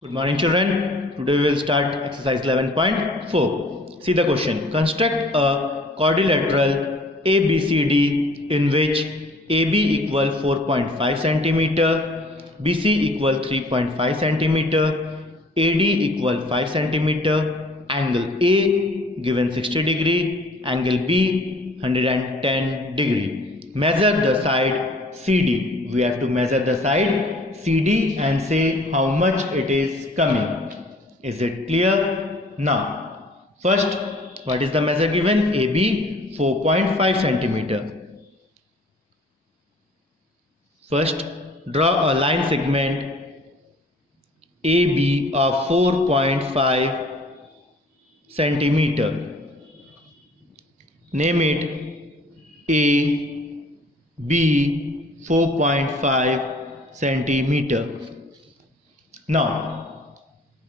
Good morning, children. Today we will start exercise 11.4. See the question. Construct a quadrilateral ABCD in which AB equal 4.5 centimeter, BC equal 3.5 centimeter, AD equal 5 centimeter, angle A given 60 degree, angle B 110 degree. Measure the side CD. We have to measure the side CD and say how much it is coming. Is it clear? Now, first, what is the measure given? AB 4.5 centimeter. First, draw a line segment AB of 4.5 centimeter. Name it A, B 4.5 centimeter. Now,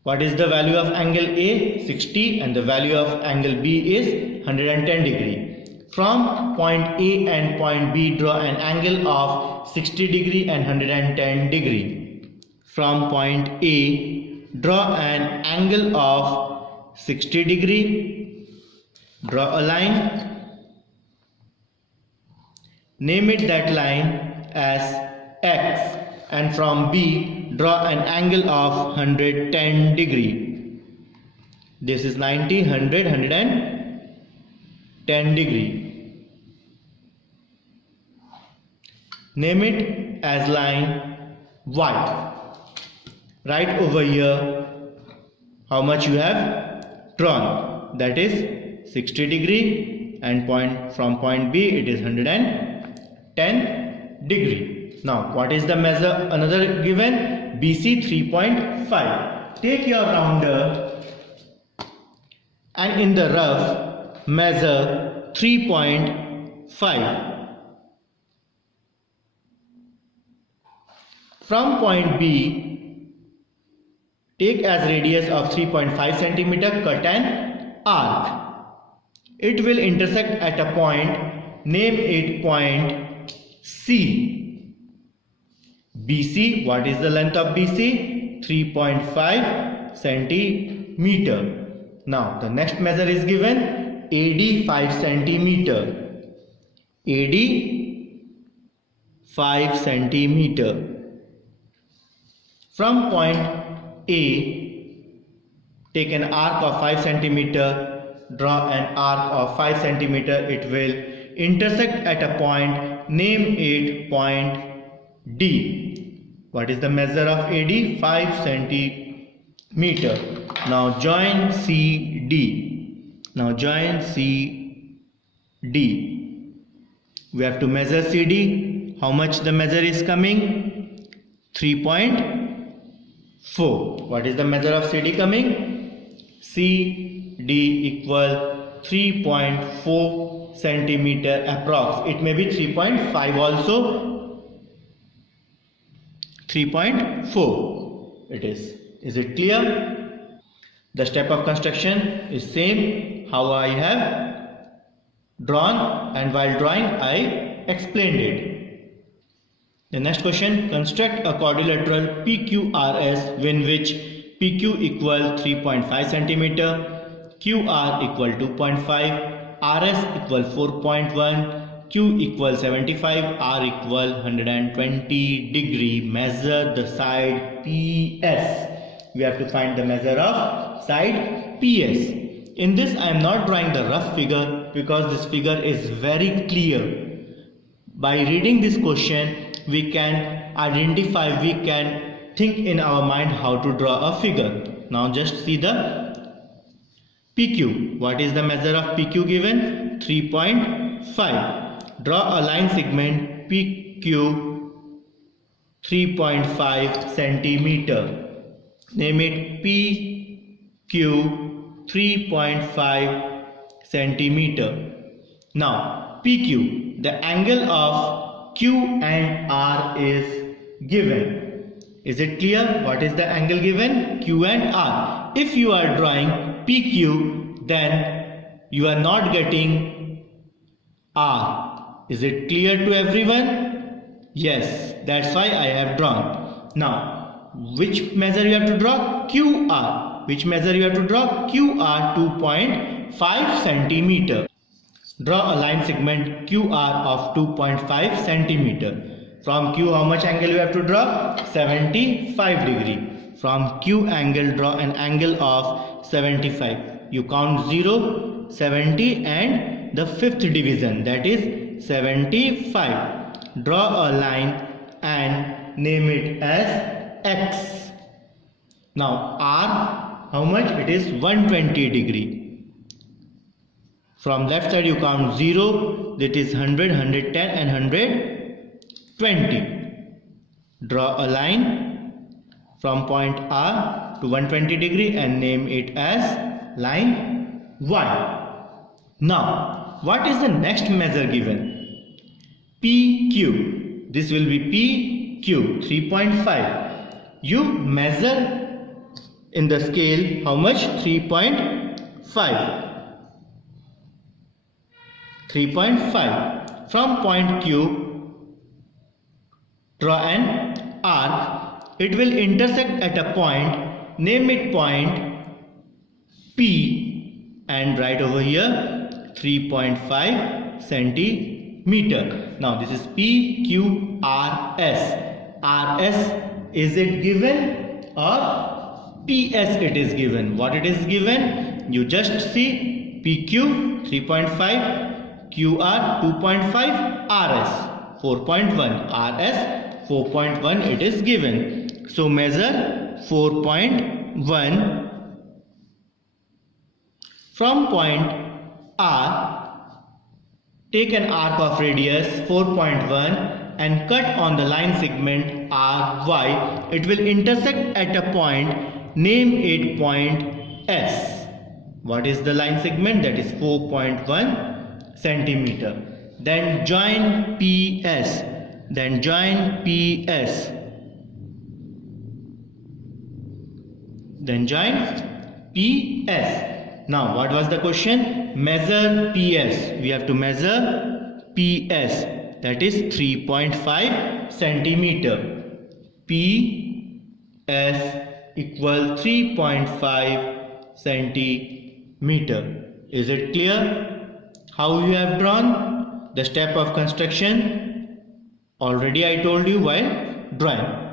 what is the value of angle A? 60, and the value of angle B is 110 degree. From point A and point B, draw an angle of 60 degree and 110 degree. From point A, draw an angle of 60 degree. Draw a line. Name it that line as X. And from B, draw an angle of 110 degree. This is 90, 100, 110 degree. Name it as line Y. Write over here how much you have drawn. That is 60 degree, and from point B it is 110 degree. Now, what is the measure? Another given BC 3.5. Take your rounder and in the rough measure 3.5. From point B, take as radius of 3.5 centimeter, cut an arc. It will intersect at a point. Name it point C. BC, what is the length of BC? 3.5 centimeter. Now, the next measure is given AD 5 centimeter. AD 5 centimeter. From point A, take an arc of 5 centimeter, draw an arc of 5 centimeter. It will intersect at a point. Name it point D. What is the measure of AD? 5 centimeter. Now join CD. Now join CD. We have to measure CD. How much the measure is coming? 3.4. What is the measure of CD coming? CD equal 3.4 centimeter approx. It may be 3.5 also. 3.4 it is. Is it clear? The step of construction is same how I have drawn, and while drawing I explained it. The next question, construct a quadrilateral PQRS in which PQ equal 3.5 centimeter, QR equal 2.5, RS equal 4.1, Q equal 75, R equal 120 degree. Measure the side PS. We have to find the measure of side PS. In this I am not drawing the rough figure because this figure is very clear. By reading this question we can identify, we can think in our mind how to draw a figure. Now just see the PQ. What is the measure of PQ given? 3.5. Draw a line segment PQ 3.5 centimeter. Name it PQ 3.5 centimeter. Now PQ, the angle of Q and R is given. Is it clear? What is the angle given? Q and R. If you are drawing PQ, then you are not getting R. Is it clear to everyone? Yes, that's why I have drawn. Now, which measure you have to draw? QR. Which measure you have to draw? QR 2.5 centimeter. Draw a line segment QR of 2.5 centimeter. From Q, how much angle you have to draw? 75 degree. From Q angle, draw an angle of 75. You count 0, 70 and the fifth division, that is 75. Draw a line and name it as X. Now R, how much? It is 120 degree. From left side you count 0, that is 100, 110 and 120. Draw a line from point R to 120 degree and name it as line Y. Now, what is the next measure given? PQ. This will be PQ 3.5. You measure in the scale how much? 3.5. 3.5. From point Q, draw an arc. It will intersect at a point, name it point P and write over here 3.5 centimeter. Now this is PQRS. RS, is it given or PS it is given? What it is given? You just see PQ 3.5, QR 2.5, RS 4.1, RS 4.1 it is given. So measure 4.1 from point R. Take an arc of radius 4.1 and cut on the line segment RY. It will intersect at a point, name it point S. What is the line segment? That is 4.1 centimeter. Then join PS. Then join PS. Then join PS. Now what was the question? Measure PS. We have to measure PS. That is 3.5 centimeter. PS equal 3.5 centimeter. Is it clear? How you have drawn? The step of construction already I told you while drawing.